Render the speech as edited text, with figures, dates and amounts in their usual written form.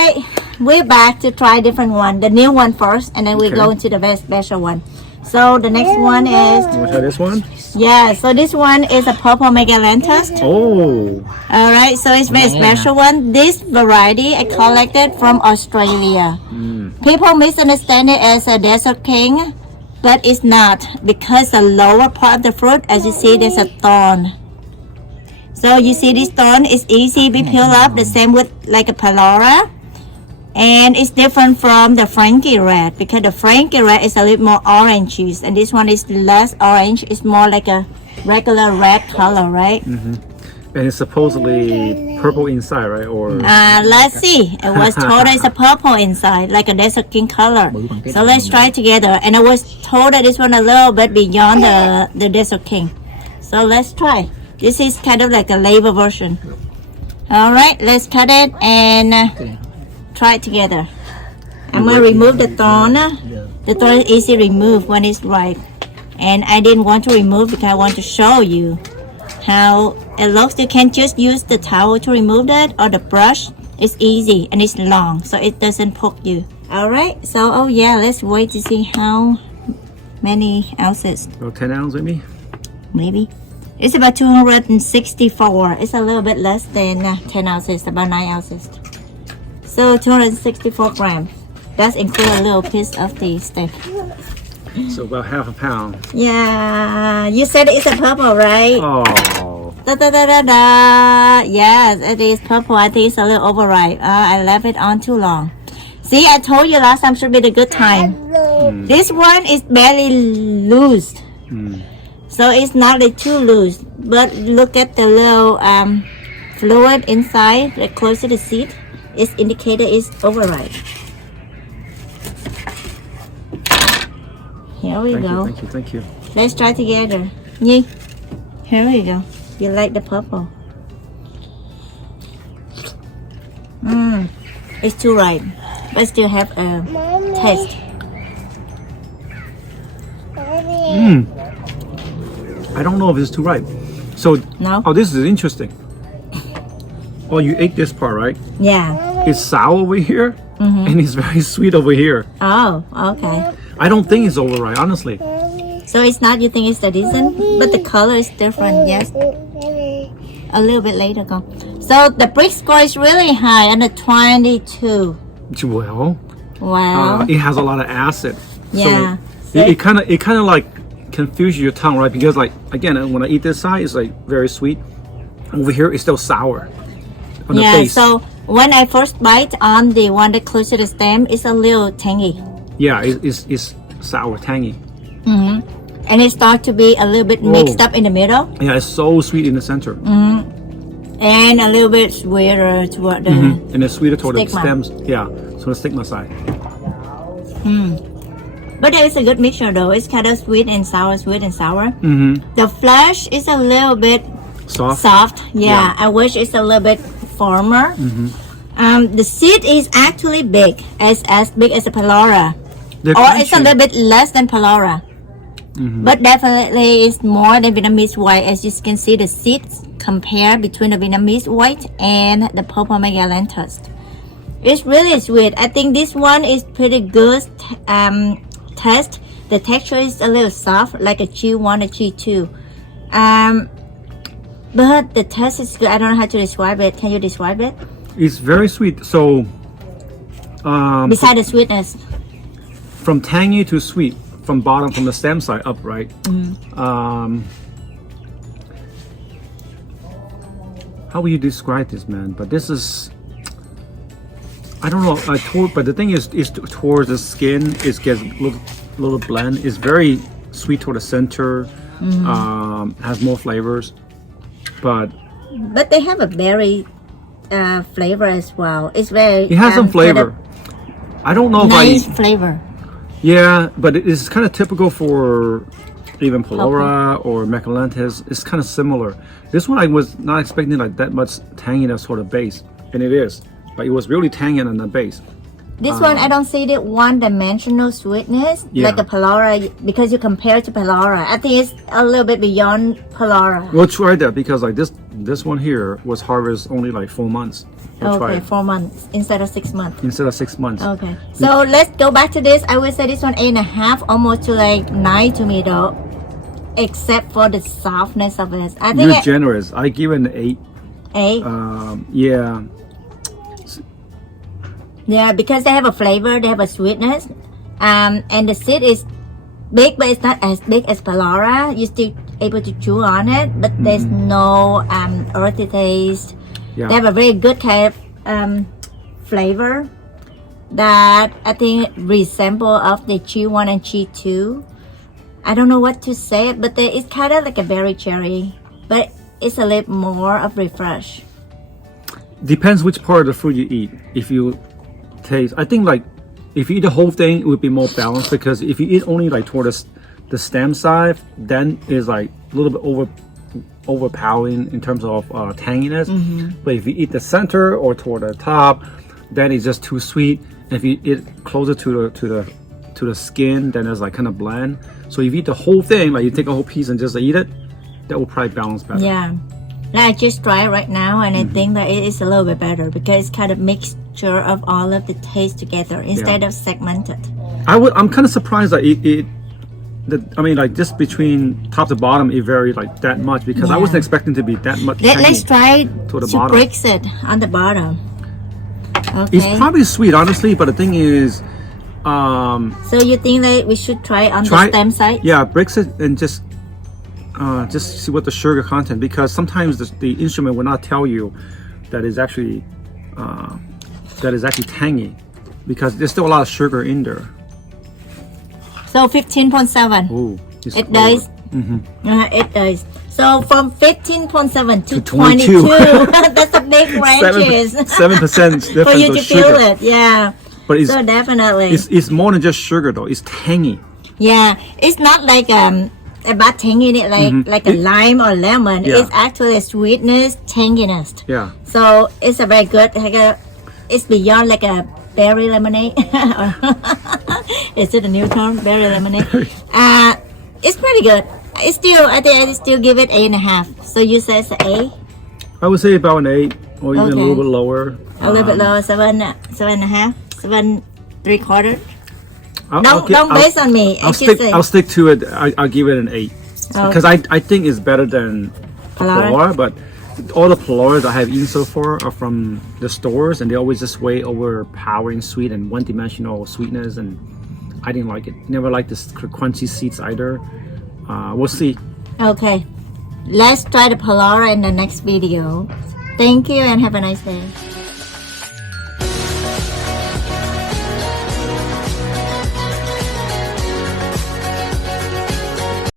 right, we're back to try different one. The new one first, and then we Okay. go into the very special one. So the next one is, You want to try this one? yeah, so this one is a purple Megalanthus. Oh. All right, so it's very special one. This variety I collected from Australia. People misunderstand it as a desert king, but it's not, because the lower part of the fruit, as you see, there's a thorn. So you see this thorn is easy to be peeled up, the same with like a Palora. And it's different from the Frankie red, because the Frankie red is a little more orange juice, and this one is less orange. It's more like a regular red color, right? And it's supposedly purple inside, right? Or Let's see. It was told it's a purple inside, like a desert king color. So let's try it together. And I was told that this one a little bit beyond the desert king. So let's try. This is kind of like a label version. All right, let's cut it and try it together. I'm going to remove the thorn. The thorn is easy to remove when it's ripe. And I didn't want to remove because I want to show you how it looks. You can just use the towel to remove that, or the brush. It's easy and it's long, so it doesn't poke you. All right, so oh yeah, let's wait to see how many ounces. about 10 ounces maybe? Maybe. It's about 264. It's a little bit less than 10 ounces, about 9 ounces. So 264 grams. That's include a little piece of the steak. So about half a pound. Yeah, you said it's a purple, right? Oh. Da da da da da. Yes, it is purple. I think it's a little overripe. I left it on too long. See, I told you last time should be the good time. This one is barely loose. So it's not like too loose. But look at the little fluid inside, like close to the seed. It's indicated it's overripe. Here we go. Thank you. Let's try together. Nhi, here we go. You like the purple? It's too ripe, but still have a taste. I don't know if it's too ripe. So, No? oh, this is interesting. Oh, you ate this part, right? Yeah. It's sour over here, and it's very sweet over here. Oh, okay. I don't think it's overripe, honestly. So it's not, you think it's the reason, but the color is different. Yes. A little bit later, go. So the brick score is really high, under 22. Well, Wow. it has a lot of acid. Yeah. So it kind of like confuses your tongue, right? Because like again, when I eat this side, it's like very sweet. Over here, it's still sour on the Yeah. face. So when I first bite on the one that close to the stem, it's a little tangy. Yeah, it's sour, tangy. And it starts to be a little bit mixed up in the middle, Yeah, it's so sweet in the center, and a little bit sweeter toward the. and it's sweeter toward the Stigma. stems. Yeah, so the stigma side. But there is a good mixture though. It's kind of sweet and sour, sweet and sour. Mm-hmm. The flesh is a little bit Soft. soft. Yeah, Yeah. I wish it's a little bit firmer. The seed is actually big, as big as a Palora, They're or it's a crunchy. little bit less than Palora. But definitely it's more than Vietnamese white. As you can see, the seeds compare between the Vietnamese white and the purple Megalanthus. It's really sweet. I think this one is pretty good taste. The texture is a little soft, like a G1 or G2. But the taste is good. I don't know how to describe it. Can you describe it? It's very sweet. So, Besides the sweetness. from tangy to sweet, from bottom, from the stem side up, right? How will you describe this, man? But this is, I don't know. But the thing is towards the skin, it gets a little blend. It's very sweet toward the center. Has more flavors, but But they have a berry flavor as well. It's very. it has some flavor. I don't know if Nice flavor. Yeah, but it's kind of typical for even Palora or Megalanthus. It's kind of similar. This one I was not expecting like that much tanginess sort of base, and it is. But it was really tangy on the base. This one, I don't see the one-dimensional sweetness like a Palora, because you compare it to Palora. I think it's a little bit beyond Palora. We'll try that because like this one here was harvested only like 4 months. We'll try Okay, it 4 months instead of 6 months. instead of 6 months. Okay, so let's go back to this. I would say this one 8.5, almost to like 9 to me though, except for the softness of it. I think You're generous. I give it an 8. 8. Yeah. Yeah, because they have a flavor, they have a sweetness, and the seed is big, but it's not as big as Palora. You're still able to chew on it, but there's no earthy taste. Yeah. They have a very good kind of flavor that I think resemble of the Chi 1 and Chi 2. I don't know what to say, but it's kind of like a berry cherry, but it's a little more of refresh. Depends which part of the fruit you eat. If you taste, I think like if you eat the whole thing, it would be more balanced, because if you eat only like toward the stem side, then it's like a little bit overpowering in terms of tanginess. But if you eat the center or toward the top, then it's just too sweet. If you eat closer to the skin, then it's like kind of bland. So if you eat the whole thing, like you take a whole piece and just eat it, that will probably balance better. Yeah, I just try it right now, and I think that it is a little bit better because it's kind of mixture of all of the taste together instead of segmented. I'm kind of surprised that I mean, like just between top to bottom, it varied like that much, because I wasn't expecting to be that much. Let's try to the to bottom. break it on the bottom. Okay. It's probably sweet, honestly, but the thing is, so you think that we should try on the stem side? Yeah, breaks it and just see what the sugar content, because sometimes the instrument will not tell you that is actually tangy, because there's still a lot of sugar in there. So 15.7. Oh, it does. It does. So from 15.7 to 22. 22, that's a big ranges. 7% difference for you of to sugar. feel it. Yeah. But it's, so definitely. It's more than just sugar though. It's tangy. Yeah, it's not like a bad tangy in it, like a lime or lemon. Yeah. It's actually a sweetness, tanginess. Yeah. So it's a very good. It's beyond like a berry lemonade. Is it a new term? Berry lemonade. It's pretty good. It's still, I think I still give it 8.5. So you say it's an 8? I would say about an 8, or even a little bit lower. A little bit lower, 7.5, 7 3/4. Don't base on me. I'll stick to it. I'll give it an 8, because I think it's better than Palora, but all the Paloras I have eaten so far are from the stores, and they always just way overpowering sweet and one-dimensional sweetness, and I didn't like it. Never liked the crunchy seeds either. We'll see. Okay, let's try the Palora in the next video. Thank you and have a nice day.